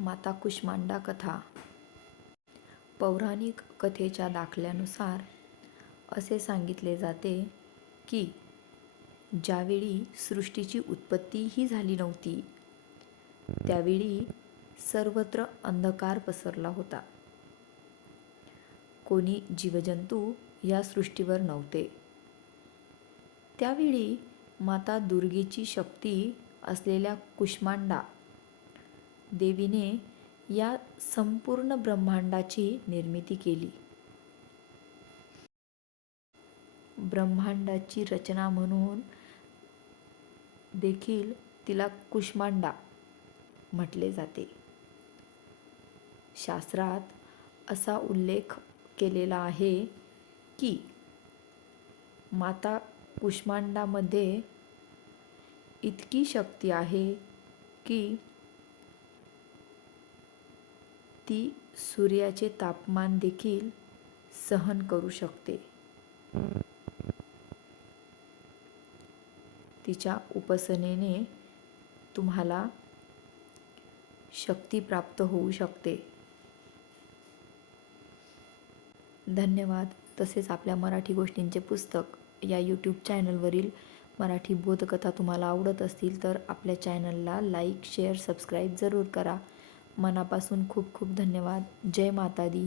माता कुष्मांडा कथा. पौराणिक कथेच्या दाखल्यानुसार असे सांगितले जाते की ज्यावेळी सृष्टीची उत्पत्तीही झाली नव्हती त्यावेळी सर्वत्र अंधकार पसरला होता. कोणी जीवजंतू या सृष्टीवर नव्हते. त्यावेळी माता दुर्गेची शक्ती असलेल्या कुष्मांडा देवीने या संपूर्ण ब्रह्मांडाची निर्मिती केली. ब्रह्मांडाची रचना म्हणून देखील तिला कुष्मांडा म्हटले जाते. शास्त्रात असा उल्लेख केलेला आहे की माता कुष्मांडामध्ये इतकी शक्ती आहे की ती सूर्याचे तापमान देखील सहन करू शकते. तिच्या उपासनेने तुम्हाला शक्ती प्राप्त होऊ शकते. धन्यवाद. तसेच आपल्या मराठी गोष्टींचे पुस्तक या यूट्यूब चॅनलवरील मराठी बोधकथा तुम्हाला आवडत असतील तर आपल्या चॅनलला लाईक शेअर सबस्क्राईब जरूर करा. मनापासून खूप खूप धन्यवाद. जय माता दी